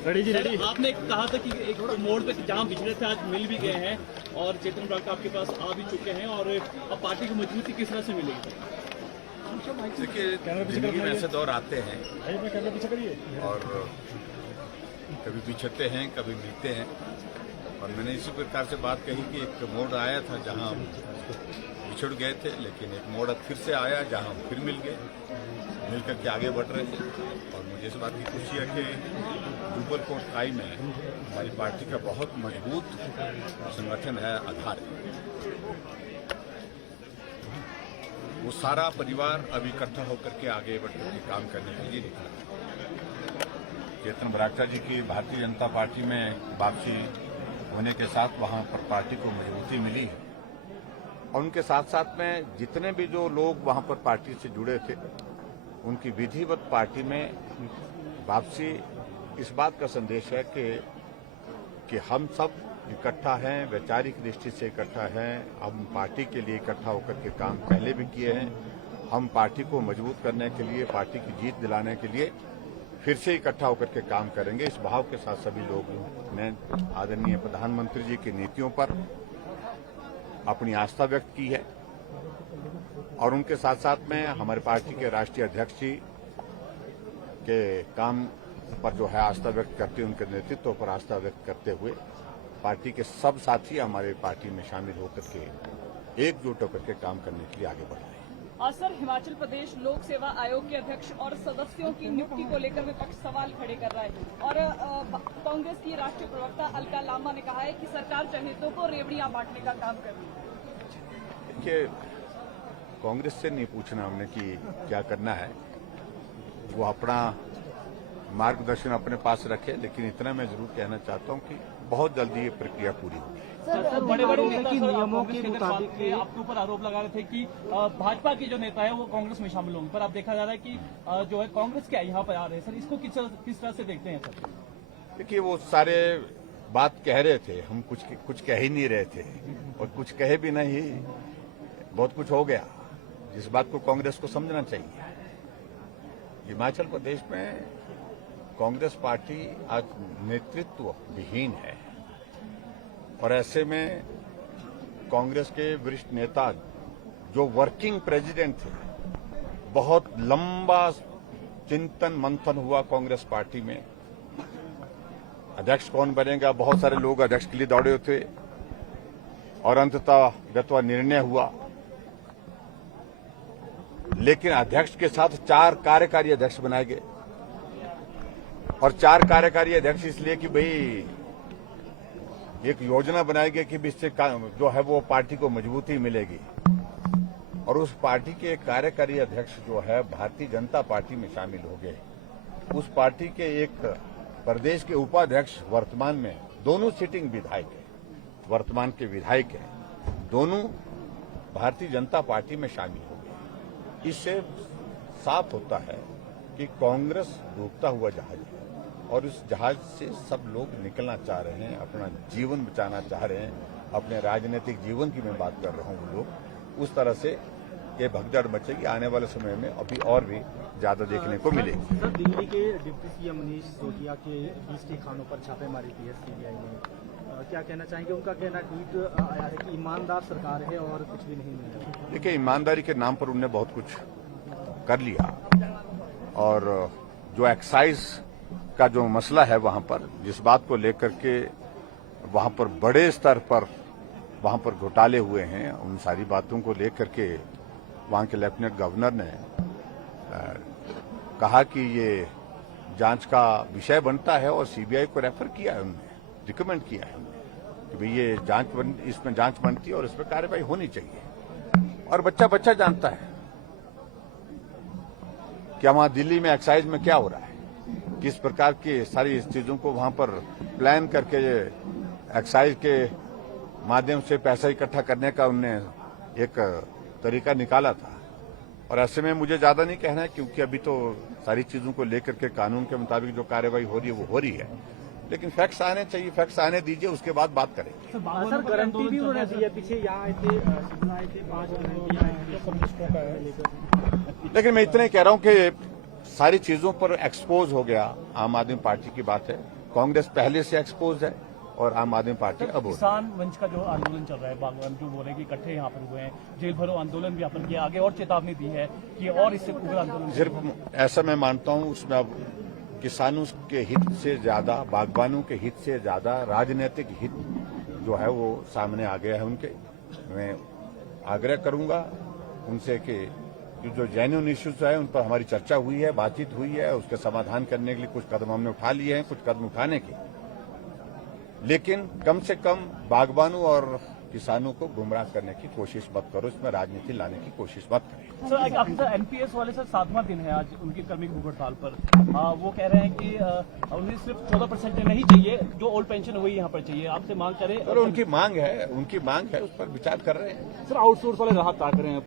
Ready जी ready. आपने कहा था कि एक मोड़ पे जहां बिछड़े थे आज मिल भी गए हैं और चेतन बरागटा आपके पास आ भी चुके हैं और अब पार्टी की मजबूती किस तरह से मिलेगी? देखिए, जिंदगी में ऐसे दौर आते हैं और कभी बिछड़ते हैं कभी मिलते हैं, और मैंने इसी प्रकार से बात कही कि एक मोड़ आया था जहां हम बिछड़ गए थे, लेकिन एक मोड़ फिर से आया जहां हम फिर मिल गए, मिलकर के आगे बढ़ रहे हैं। और मुझे इस बात की खुशी है कि डुबरकोट काई में हमारी पार्टी का बहुत मजबूत संगठन है, आधार है। वो सारा परिवार अब इकट्ठा होकर के आगे बढ़कर के काम करने के लिए निकला। चेतन बरागटा जी की भारतीय जनता पार्टी में वापसी होने के साथ वहां पर पार्टी को मजबूती मिली है, और उनके साथ साथ में जितने भी जो लोग वहां पर पार्टी से जुड़े थे उनकी विधिवत पार्टी में वापसी इस बात का संदेश है कि हम सब इकट्ठा हैं, वैचारिक दृष्टि से इकट्ठा हैं। हम पार्टी के लिए इकट्ठा होकर के काम पहले भी किए हैं। हम पार्टी को मजबूत करने के लिए, पार्टी की जीत दिलाने के लिए फिर से इकट्ठा होकर के काम करेंगे। इस भाव के साथ सभी लोग ने आदरणीय प्रधानमंत्री जी की नीतियों पर अपनी आस्था व्यक्त की है, और उनके साथ साथ में हमारे पार्टी के राष्ट्रीय अध्यक्ष जी के काम पर जो है आस्था व्यक्त करते, उनके नेतृत्व पर आस्था व्यक्त करते हुए पार्टी के सब साथी हमारे पार्टी में शामिल होकर के एकजुट होकर के काम करने के लिए आगे बढ़ रहे हैं। सर, हिमाचल प्रदेश लोक सेवा आयोग के अध्यक्ष और सदस्यों की नियुक्ति को लेकर विपक्ष सवाल खड़े कर रहा है, और कांग्रेस की राष्ट्रीय प्रवक्ता अलका लांबा ने कहा है कि सरकार चहेतों को रेवड़ियां बांटने का काम कर रही है। देखिए, कांग्रेस से नहीं पूछना हमने कि क्या करना है, वो अपना मार्गदर्शन अपने पास रखे, लेकिन इतना मैं जरूर कहना चाहता हूं कि बहुत जल्दी ये प्रक्रिया पूरी होगी। सर, बड़े नेता नियमों के मुताबिक आपके ऊपर आरोप लगा रहे थे कि भाजपा के जो नेता है वो कांग्रेस में शामिल होंगे, पर अब देखा जा रहा है कि जो है कांग्रेस के यहाँ पर आ रहे हैं। सर, इसको किस तरह से देखते हैं? सर, देखिए, वो सारे बात कह रहे थे, हम कुछ कह ही नहीं रहे थे, और कुछ कहे भी नहीं, बहुत कुछ हो गया। जिस बात को कांग्रेस को समझना चाहिए, हिमाचल प्रदेश में कांग्रेस पार्टी आज नेतृत्व विहीन है, और ऐसे में कांग्रेस के वरिष्ठ नेता जो वर्किंग प्रेसिडेंट थे, बहुत लंबा चिंतन मंथन हुआ कांग्रेस पार्टी में, अध्यक्ष कौन बनेगा, बहुत सारे लोग अध्यक्ष के लिए दौड़े थे, और अंततः निर्णय हुआ। लेकिन अध्यक्ष के साथ 4 कार्यकारी अध्यक्ष बनाए गए, और 4 कार्यकारी अध्यक्ष इसलिए कि भाई एक योजना बनाई गई कि इससे जो है वो पार्टी को मजबूती मिलेगी, और उस पार्टी के कार्यकारी अध्यक्ष जो है भारतीय जनता पार्टी में शामिल हो गए। उस पार्टी के एक प्रदेश के उपाध्यक्ष वर्तमान में दोनों सिटिंग विधायक हैं, वर्तमान के विधायक हैं, दोनों भारतीय जनता पार्टी में शामिल हो गए। इससे साफ होता है कि कांग्रेस डूबता हुआ जहाज है, और उस जहाज से सब लोग निकलना चाह रहे हैं, अपना जीवन बचाना चाह रहे हैं, अपने राजनीतिक जीवन की मैं बात कर रहा हूं। लोग उस तरह से ये भगदड़ मचेगी, आने वाले समय में अभी और भी ज्यादा देखने को मिलेगी। सर, दिल्ली के डिप्टी सीएम मनीष सिसोदिया के 20 ठिकानों पर छापेमारी की है सीबीआई ने, क्या कहना चाहेंगे? उनका कहना ट्वीट आया है कि ईमानदार सरकार है और कुछ भी नहीं मिला। देखिए, ईमानदारी के नाम पर उन्होंने बहुत कुछ कर लिया, और जो एक्साइज का जो मसला है वहां पर, जिस बात को लेकर के वहां पर बड़े स्तर पर वहां पर घोटाले हुए हैं, उन सारी बातों को लेकर के वहां के लेफ्टिनेंट गवर्नर ने कहा कि ये जांच का विषय बनता है, और सीबीआई को रेफर किया है, उन्होंने रिकमेंड किया है कि भाई ये इसमें जांच बनती है और इसमें कार्रवाई होनी चाहिए। और बच्चा जानता है कि वहां दिल्ली में एक्साइज में क्या हो रहा है, किस प्रकार की सारी चीजों को वहां पर प्लान करके एक्साइज के माध्यम से पैसा इकट्ठा करने का उनने एक तरीका निकाला था। और ऐसे में मुझे ज्यादा नहीं कहना है, क्योंकि अभी तो सारी चीजों को लेकर के कानून के मुताबिक जो कार्रवाई हो रही है वो हो रही है, लेकिन फैक्ट्स आने चाहिए, फैक्ट्स आने दीजिए, उसके बाद बात करेंगे। सर, गारंटी भी उन्होंने दी है, पीछे यहाँ आए थे, शिमला आए थे, 5 गारंटी आए थे कम्युनिस्टों का लेकर। लेकिन मैं इतना ही कह रहा हूं कि सारी चीजों पर एक्सपोज हो गया, आम आदमी पार्टी की बात है, कांग्रेस पहले से एक्सपोज है और आम आदमी पार्टी अब हो रही है। किसान मंच का जो आंदोलन चल रहा है, बागवान जो बोल रहे हैं कि इकट्ठे यहाँ पर हुए हैं, जेल भरो आंदोलन भी यहाँ पर किया, आगे और चेतावनी दी है कि और इससे उग्र आंदोलन सिर्फ ऐसा मैं मानता हूं उसमें अब किसानों के हित से ज्यादा, बागबानों के हित से ज्यादा राजनीतिक हित जो है वो सामने आ गया है उनके। मैं आग्रह करूंगा उनसे कि जो जेन्युइन इश्यूज है उन पर हमारी चर्चा हुई है, बातचीत हुई है, उसके समाधान करने के लिए कुछ कदम हमने उठा लिए हैं, कुछ कदम उठाने के, लेकिन कम से कम बागबानों और किसानों को गुमराह करने की कोशिश मत करो, इसमें राजनीति लाने की कोशिश मत करो। सर अब एनपीएस वाले सर 7वां दिन है आज उनकी कर्मिक भूख हड़ताल पर। वो कह रहे हैं कि उन्हें सिर्फ 14% नहीं चाहिए, जो ओल्ड पेंशन वही यहाँ पर चाहिए। आपसे मांग करें। उनकी मांग है, उस पर विचार कर रहे हैं। सर आउटसोर्स वाले राहत ताक रहे हैं।